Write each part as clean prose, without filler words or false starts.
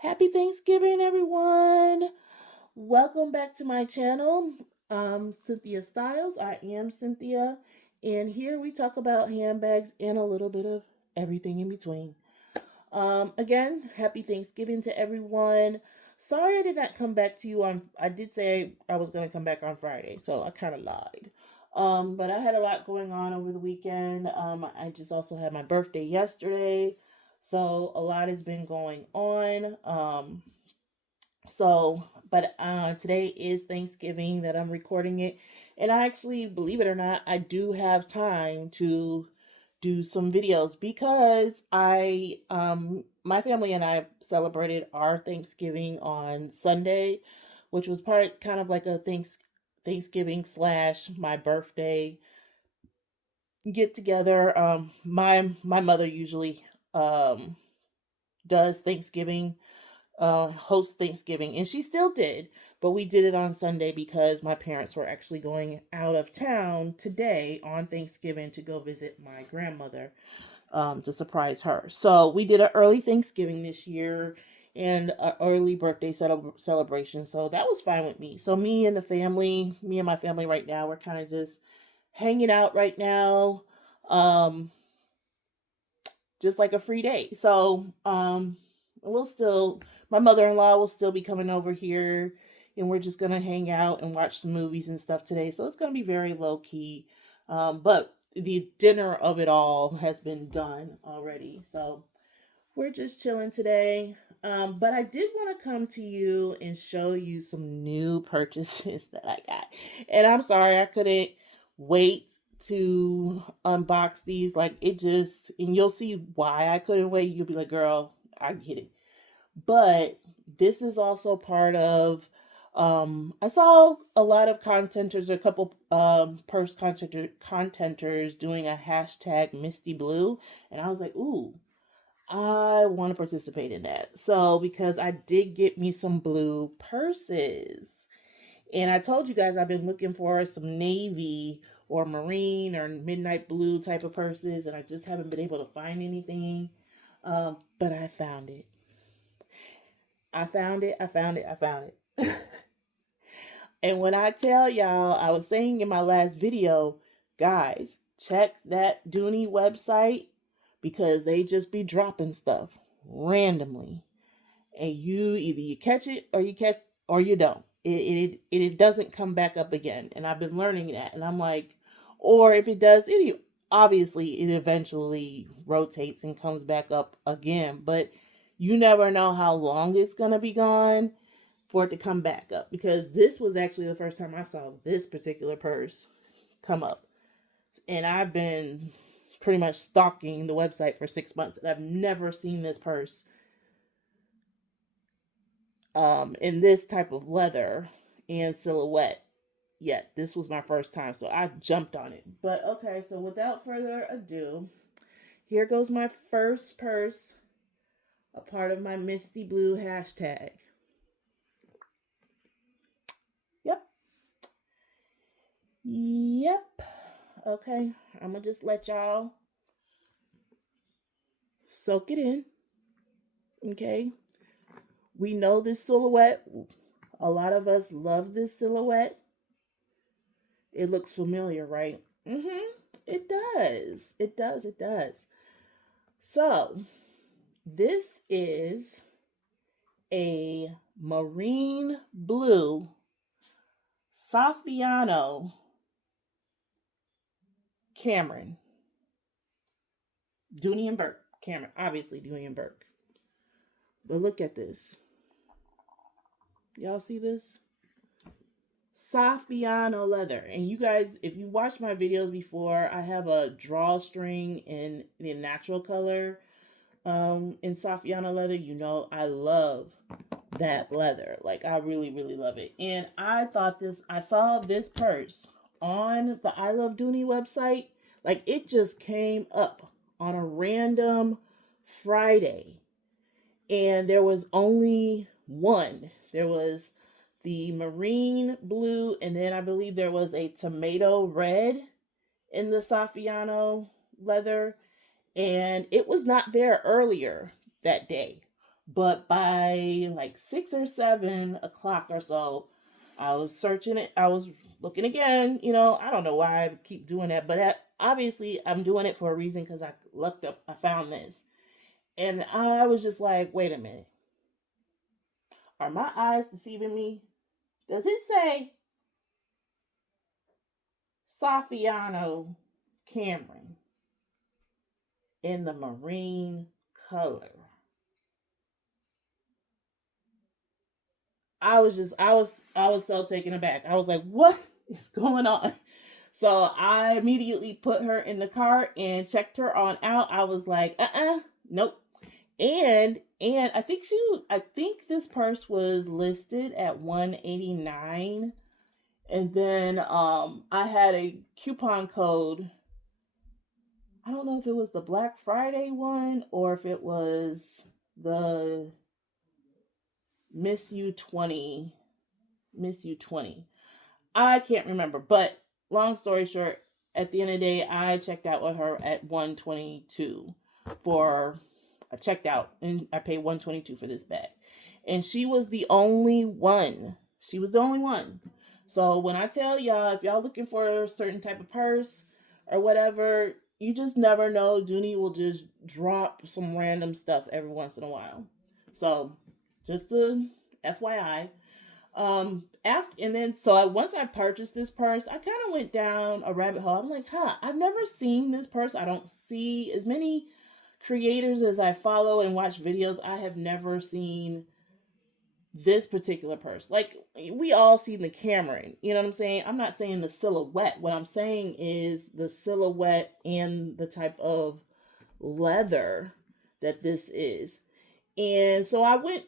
Happy Thanksgiving, everyone. Welcome back to my channel. Cynthia Styles. I am Cynthia, and here we talk about handbags and a little bit of everything in between. Again, happy Thanksgiving to everyone. Sorry I did not come back to you I did say I was going to come back on Friday, so I kind of lied. But I had a lot going on over the weekend. I just also had my birthday yesterday, so a lot has been going on. But today is Thanksgiving that I'm recording it, and I actually, believe it or not, I do have time to do some videos because my family and I celebrated our Thanksgiving on Sunday, which was kind of like a Thanksgiving slash my birthday get together. My mother usually um does Thanksgiving, host Thanksgiving, and she still did, but we did it on Sunday because my parents were actually going out of town today on Thanksgiving to go visit my grandmother, to surprise her. So we did an early Thanksgiving this year and an early birthday celebration. So that was fine with me. So me and my family right now, we're kind of just hanging out right now. Um, just like a free day. So, we'll still, my mother-in-law will still be coming over here, and we're just gonna hang out and watch some movies and stuff today. So it's gonna be very low key. But the dinner of it all has been done already. So we're just chilling today. But I did want to come to you and show you some new purchases that I got. And I'm sorry I couldn't wait to unbox these. Like, it just, and you'll see why I couldn't wait. You'll be like, girl, I get it. But this is also part of, I saw a lot of contenters, a couple purse contenters doing a hashtag Misty Blue. And I was like, ooh, I want to participate in that. So, because I did get me some blue purses. And I told you guys I've been looking for some navy or marine or midnight blue type of purses, and I just haven't been able to find anything. But I found it. I found it. I found it. I found it. And when I tell y'all, I was saying in my last video, guys, check that Dooney website because they just be dropping stuff randomly, and you catch it or you don't. It doesn't come back up again, and I've been learning that. And I'm like, or if it does, it obviously it eventually rotates and comes back up again, but you never know how long it's gonna be gone for it to come back up, because this was actually the first time I saw this particular purse come up. And I've been pretty much stalking the website for 6 months, and I've never seen this purse in this type of leather and silhouette yet. This was my first time, so I jumped on it. But okay, so without further ado, here goes my first purse, a part of my Misty Blue hashtag. Yep. Yep. Okay, I'm gonna just let y'all soak it in. Okay, we know this silhouette. A lot of us love this silhouette. It looks familiar, right? Mm-hmm. It does. It does. It does. So, this is a marine blue Saffiano Cameron. Dooney and Bourke. Cameron. Obviously, Dooney and Bourke. But look at this. Y'all see this? Saffiano leather. And you guys, if you watched my videos before, I have a drawstring in the natural color in Saffiano leather. You know, I love that leather. Like, I really, really love it. And I saw this purse on the I Love Dooney website. Like, it just came up on a random Friday. And there was only one. There was the marine blue, and then I believe there was a tomato red in the Saffiano leather. And it was not there earlier that day. But by like 6 or 7 o'clock or so, I was searching it. I was looking again. I don't know why I keep doing that, but obviously I'm doing it for a reason because I looked up, I found this. And I was just like, wait a minute. Are my eyes deceiving me? Does it say Saffiano Cameron in the marine color? I was so taken aback. I was like, what is going on? So I immediately put her in the cart and checked her on out. I was like, nope. And I think this purse was listed at 189. And then I had a coupon code. I don't know if it was the Black Friday one or if it was the Miss You 20. Miss You 20. I can't remember, but long story short, at the end of the day, I checked out with her at 122 for I checked out and I paid 122 for this bag. And she was the only one. She was the only one. So when I tell y'all, if y'all looking for a certain type of purse or whatever, you just never know. Dooney will just drop some random stuff every once in a while. So just a FYI. After and then so once I purchased this purse, I kind of went down a rabbit hole. I'm like, I've never seen this purse. I don't see as many creators as I follow and watch videos. I have never seen this particular purse. Like we all seen the Cameron, you know what I'm saying? I'm not saying the silhouette. What I'm saying is the silhouette and the type of leather that this is. And so I went,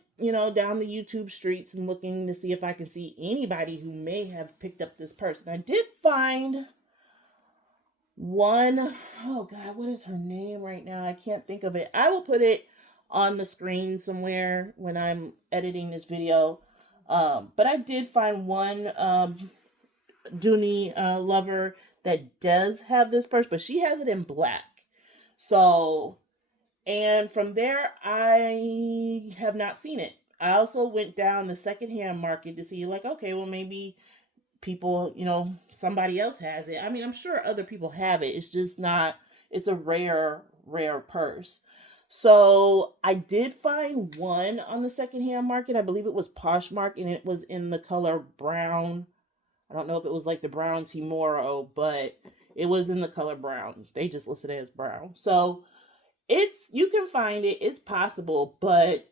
down the YouTube streets and looking to see if I can see anybody who may have picked up this purse. And I did find one. Oh God, what is her name right now? I can't think of it. I will put it on the screen somewhere when I'm editing this video. But I did find one Dooney lover that does have this purse, but she has it in black. So, and from there, I have not seen it. I also went down the secondhand market to see, like, okay, well, maybe people, somebody else has it. I mean, I'm sure other people have it. It's just not, it's a rare, rare purse. So I did find one on the secondhand market. I believe it was Poshmark and it was in the color brown. I don't know if it was like the brown Timoro, but it was in the color brown. They just listed it as brown. So you can find it, it's possible, but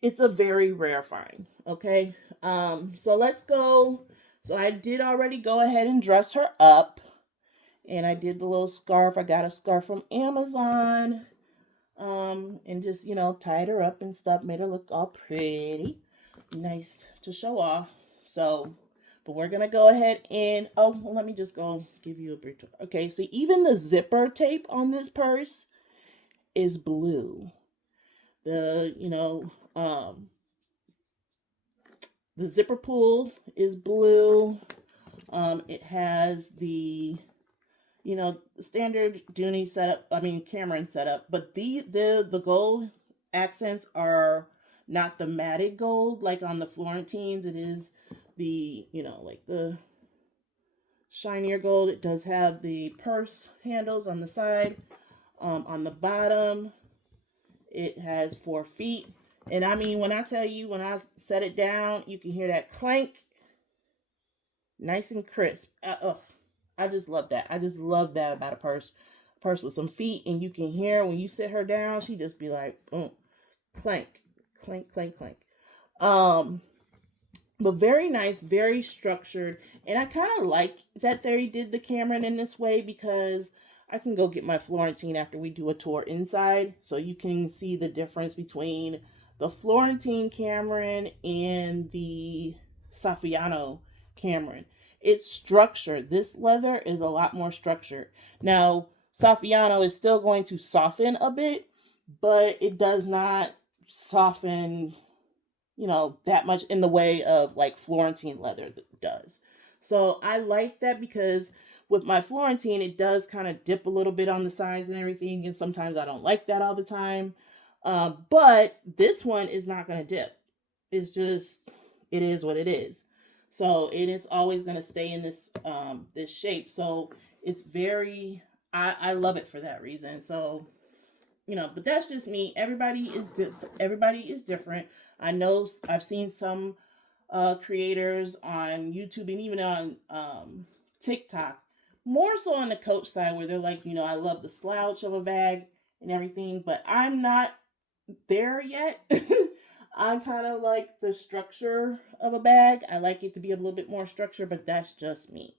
it's a very rare find. Okay. So let's go. So I did already go ahead and dress her up. And I did the little scarf. I got a scarf from Amazon. And just, tied her up and stuff, made her look all pretty. Nice to show off. So, but we're gonna go ahead and well, let me just go give you a brief. Okay, so even the zipper tape on this purse is blue. The, the zipper pull is blue. It has the, standard Dooney setup. I mean, Cameron setup. But the gold accents are not the matted gold like on the Florentines. It is the, like the shinier gold. It does have the purse handles on the side. On the bottom, it has 4 feet. And I mean, when I tell you, when I set it down, you can hear that clank. Nice and crisp. I just love that. I just love that about a purse with some feet. And you can hear when you sit her down, she just be like, boom, clank, clank, clank, clank. But very nice, very structured. And I kind of like that they did the Cameron in this way because I can go get my Florentine after we do a tour inside. So you can see the difference between the Florentine Cameron and the Saffiano Cameron. It's structured. This leather is a lot more structured. Now, Saffiano is still going to soften a bit, but it does not soften, that much in the way of like Florentine leather does. So I like that because with my Florentine, it does kind of dip a little bit on the sides and everything. And sometimes I don't like that all the time. But this one is not going to dip. It's just, it is what it is. So it is always going to stay in this shape. So it's very, I love it for that reason. So, but that's just me. Everybody is different. I know I've seen some creators on YouTube and even on TikTok, more so on the coach side, where they're like, I love the slouch of a bag and everything, but I'm not there yet. I kind of like the structure of a bag. I like it to be a little bit more structured, but that's just me.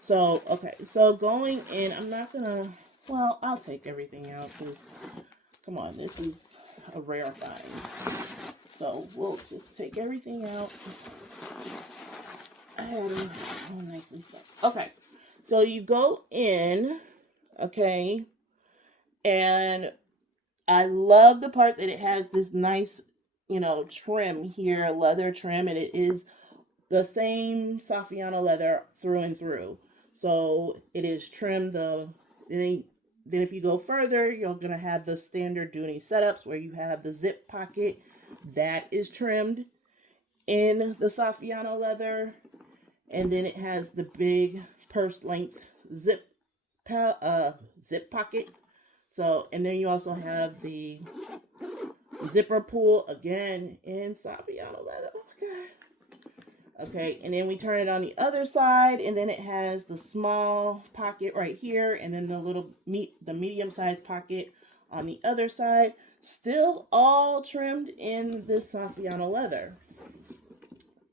So, okay, so going in, I'm not gonna, well, I'll take everything out because, come on, this is a rare find. So we'll just take everything out. I had them all nicely stuck. Okay, so you go in, okay, and I love the part that it has this nice, trim here, leather trim, and it is the same Saffiano leather through and through. So it is trimmed. Then if you go further, you're gonna have the standard Dooney setups where you have the zip pocket that is trimmed in the Saffiano leather, and then it has the big purse length zip pocket. So, and then you also have the zipper pull again in Saffiano leather. Oh my god. Okay, and then we turn it on the other side, and then it has the small pocket right here, and then the medium-sized pocket on the other side. Still all trimmed in this Saffiano leather.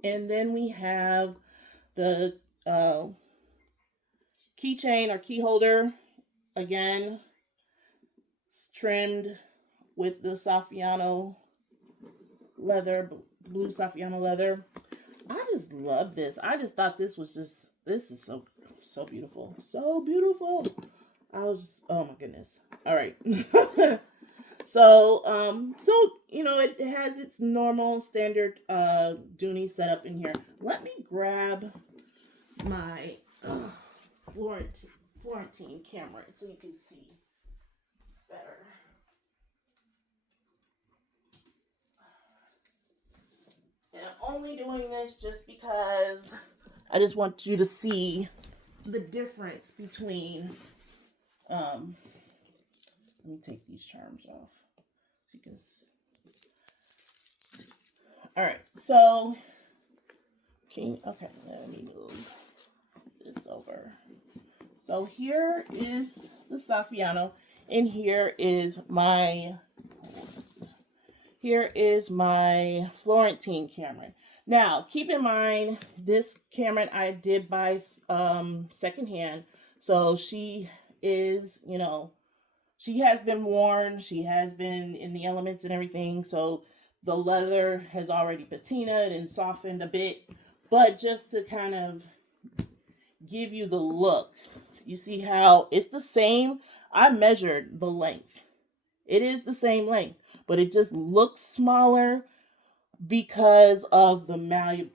And then we have the keychain or key holder, again, trimmed with the Saffiano leather, blue Saffiano leather. I just love this. I just thought this is so beautiful. So beautiful. Oh my goodness. All right. So it has its normal standard Dooney setup in here. Let me grab my Florentine camera so you can see better. And I'm only doing this just because I just want you to see the difference between let me take these charms off so you can all right, so okay, let me move this over. So here is the Saffiano, and here is my Florentine Cameron. Now, keep in mind, this Cameron I did buy secondhand. So she is, she has been worn. She has been in the elements and everything. So the leather has already patinaed and softened a bit. But just to kind of give you the look, you see how it's the same. I measured the length. It is the same length, but it just looks smaller because of the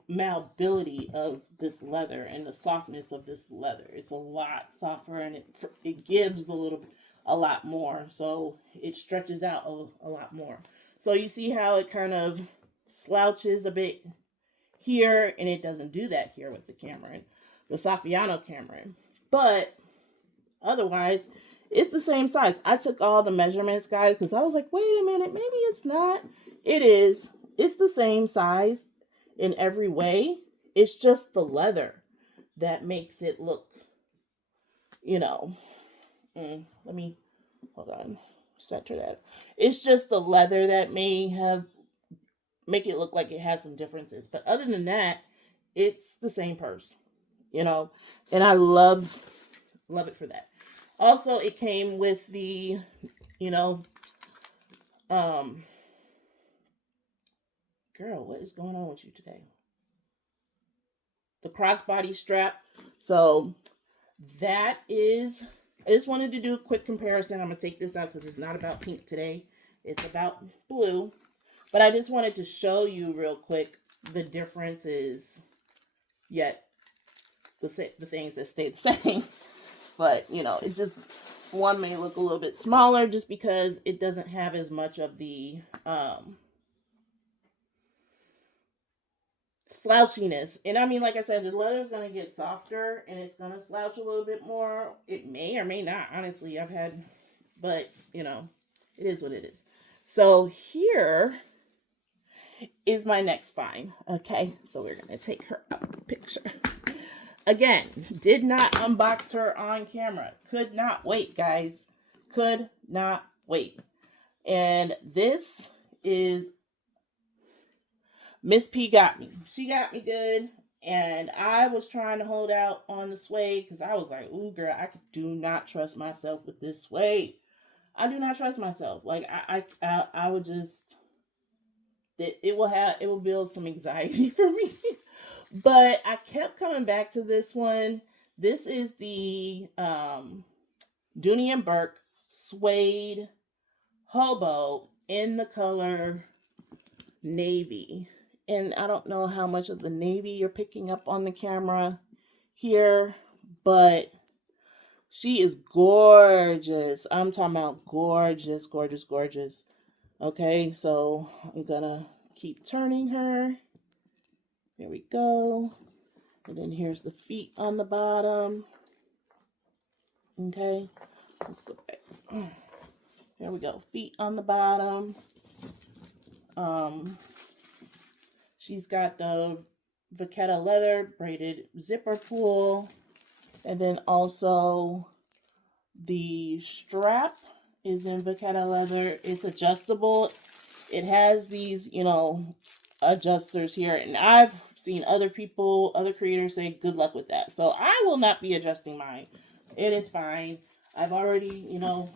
malleability of this leather and the softness of this leather. It's a lot softer, and it gives a lot more, so it stretches out a lot more. So you see how it kind of slouches a bit here, and it doesn't do that here with the Saffiano Cameron. But otherwise, it's the same size. I took all the measurements, guys, because I was like, wait a minute, maybe it's not. It is. It's the same size in every way. It's just the leather that makes it look, let me, hold on, center that. It's just the leather that make it look like it has some differences. But other than that, it's the same purse, and I love it for that. Also, it came with the, girl, what is going on with you today? The crossbody strap. So that is, I just wanted to do a quick comparison. I'm going to take this out because it's not about pink today. It's about blue. But I just wanted to show you real quick the differences, yet the things that stay the same. But, it just, one may look a little bit smaller just because it doesn't have as much of the slouchiness. And I mean, like I said, the leather's going to get softer and it's going to slouch a little bit more. It may or may not, honestly. But, you know, it is what it is. So here is my next spine. Okay, so we're going to take her out of the picture. Again, did not unbox her on camera. Could not wait, guys. Could not wait. And this is Miss P got me. She got me good. And I was trying to hold out on the suede because I was like, ooh, girl, I do not trust myself with this suede. I do not trust myself. Like, I would just, it will build some anxiety for me. But I kept coming back to this one. This is the Dooney and Bourke suede hobo in the color navy. And I don't know how much of the navy you're picking up on the camera here, but she is gorgeous. I'm talking about gorgeous, gorgeous, gorgeous. Okay, so I'm gonna keep turning her. There we go. And then here's the feet on the bottom. Okay, let's go back. There we go. Feet on the bottom. She's got the Vachetta leather braided zipper pull. And then also the strap is in Vachetta leather. It's adjustable. It has these, you know, adjusters here. And I've seen other creators say good luck with that. So I will not be adjusting mine. It is fine. I've already, you know,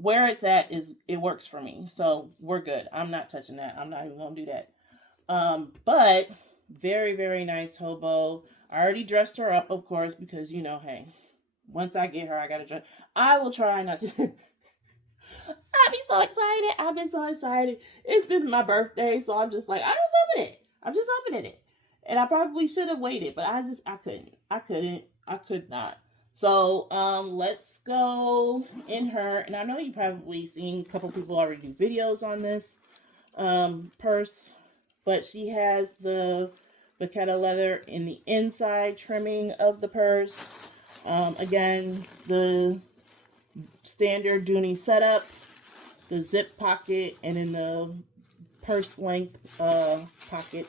where it's at it works for me. So we're good. I'm not touching that. I'm not even going to do that. But very, very nice hobo. I already dressed her up, of course, because, you know, hey, once I get her, I got to dress. I will try not to. I'll be so excited. I've been so excited. It's been my birthday, so I'm just like, I'm just opening it. And I probably should have waited, but I could not. So, let's go in her. And I know you probably seen a couple people already do videos on this, purse, but she has the Vachetta leather in the inside trimming of the purse. Again, the standard Dooney setup, the zip pocket, and then the purse length pocket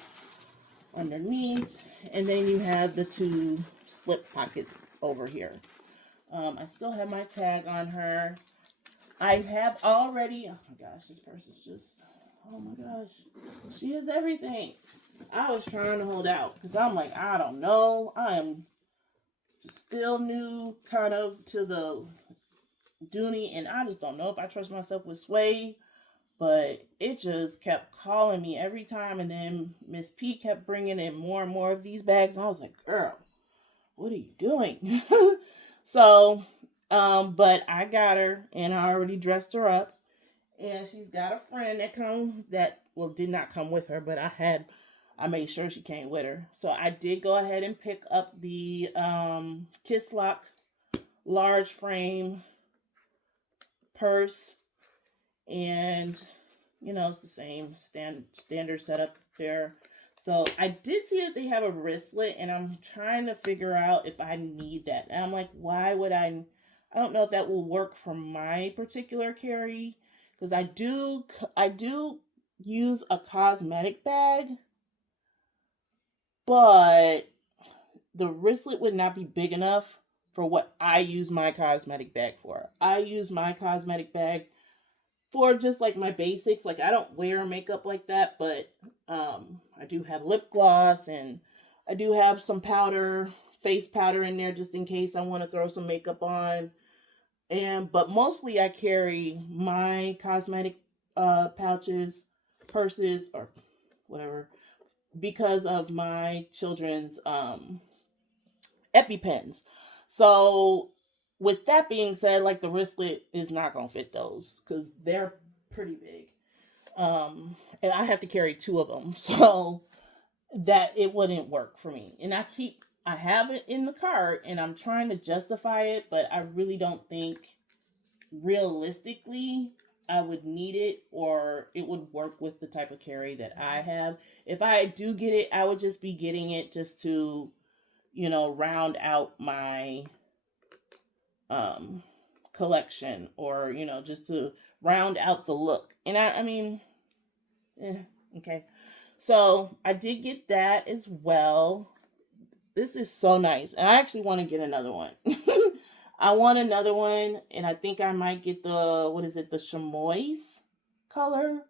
underneath. And then you have the two slip pockets over here. I still have my tag on her. I have already, oh my gosh, this purse is just, oh my gosh, she is everything. I was trying to hold out because I'm like, I don't know. I am still new kind of to the Dooney, and I just don't know if I trust myself with suede. But it just kept calling me every time, and then Miss P kept bringing in more and more of these bags, and I was like, girl, what are you doing? So, but I got her, and I already dressed her up, and she's got a friend that did not come with her, but I made sure she came with her. So I did go ahead and pick up the Kiss Lock large frame purse, and you know, it's the same standard setup there. So I did see that they have a wristlet, and I'm trying to figure out if I need that. And I'm like, why would I don't know if that will work for my particular carry, because I do use a cosmetic bag, but the wristlet would not be big enough for what I use my cosmetic bag for. I use my cosmetic bag for just like my basics. Like, I don't wear makeup like that, but I do have lip gloss, and I do have some face powder in there just in case I want to throw some makeup on. But mostly I carry my cosmetic pouches, purses, or whatever, because of my children's EpiPens. So with that being said, like, the wristlet is not gonna fit those because they're pretty big. And I have to carry two of them, so that it wouldn't work for me. And I keep I have it in the cart and I'm trying to justify it, but I really don't think realistically I would need it or it would work with the type of carry that I have. If I do get it, I would just be getting it just to, round out my um collection, or just to round out the look. And I mean, okay. So I did get that as well. This is so nice. And I actually want to get another one. I want another one, and I think I might get the, what is it, the chamois color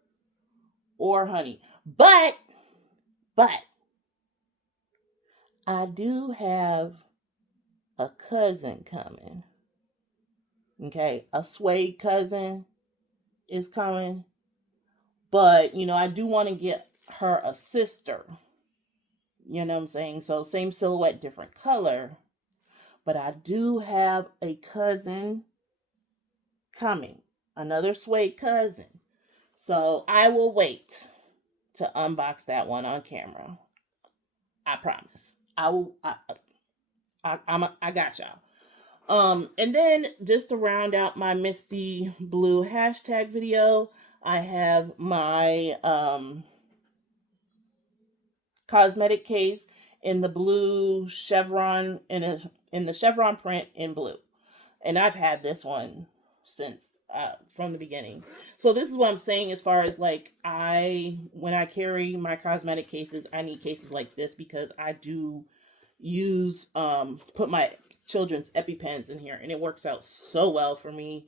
or honey. But I do have a cousin coming. Okay, a suede cousin is coming. But, I do want to get her a sister. You know what I'm saying? So same silhouette, different color. But I do have a cousin coming. Another suede cousin. So I will wait to unbox that one on camera. I promise. I will. I got y'all. And then just to round out my Misty Blue hashtag video, I have my cosmetic case in the blue chevron, in the chevron print in blue, and I've had this one since from the beginning. So this is what I'm saying as far as like when I carry my cosmetic cases, I need cases like this because I do use put my children's EpiPens in here, and it works out so well for me.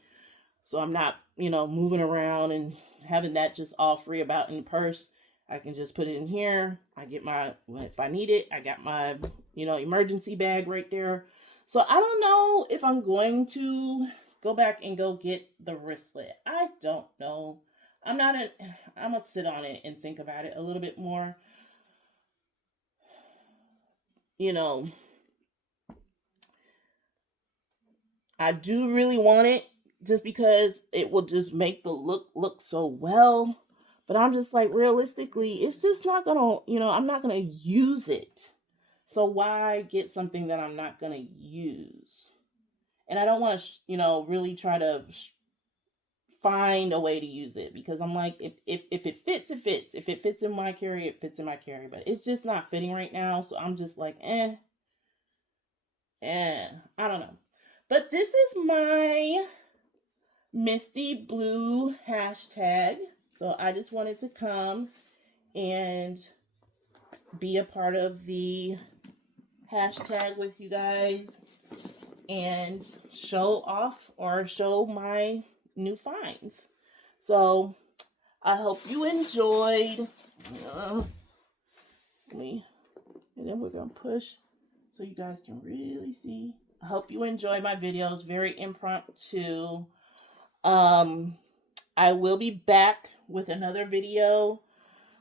So I'm not, moving around and having that just all free about in the purse. I can just put it in here. I get my, if I need it, I got my, emergency bag right there. So I don't know if I'm going to go back and go get the wristlet. I don't know. I'm gonna sit on it and think about it a little bit more. You know, I do really want it just because it will just make the look so well. But I'm just like, realistically, it's just not gonna, I'm not gonna use it. So why get something that I'm not gonna use? And I don't want to, really try to find a way to use it, because I'm like, if it fits, it fits. If it fits in my carry, it fits in my carry. But it's just not fitting right now. So I'm just like, I don't know. But this is my Misty Blue hashtag. So I just wanted to come and be a part of the hashtag with you guys and show off or show my new finds. So I hope you enjoyed. And then we're going to push so you guys can really see. I hope you enjoy my videos. Very impromptu. I will be back with another video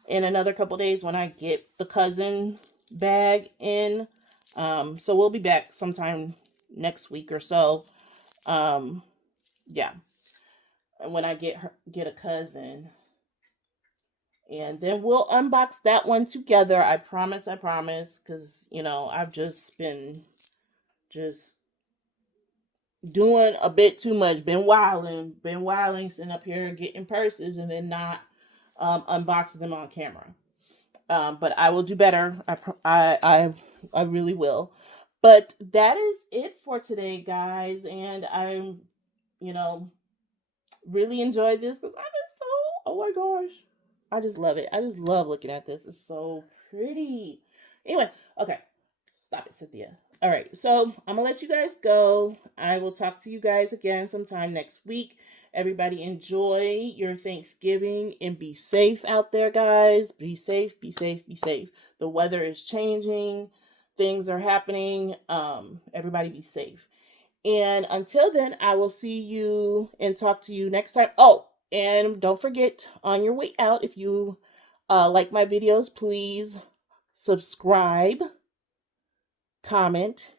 in another couple days when I get the cousin bag in. So we'll be back sometime next week or so. Yeah. And when I get a cousin, and then we'll unbox that one together. I promise. Because, I've just been doing a bit too much. Been wilding, sitting up here getting purses and then not unboxing them on camera. But I will do better. I really will. But that is it for today, guys. And I'm, really enjoyed this because I've been so, oh my gosh. I just love it. I just love looking at this. It's so pretty. Anyway, okay. Stop it, Cynthia. All right. So I'm going to let you guys go. I will talk to you guys again sometime next week. Everybody enjoy your Thanksgiving and be safe out there, guys. Be safe, be safe, be safe. The weather is changing. Things are happening. Everybody be safe. And until then, I will see you and talk to you next time. Oh, and don't forget, on your way out, if you like my videos, please subscribe, comment,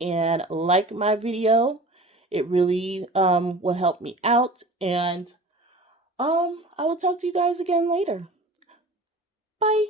and like my video. It really will help me out. And I will talk to you guys again later. Bye.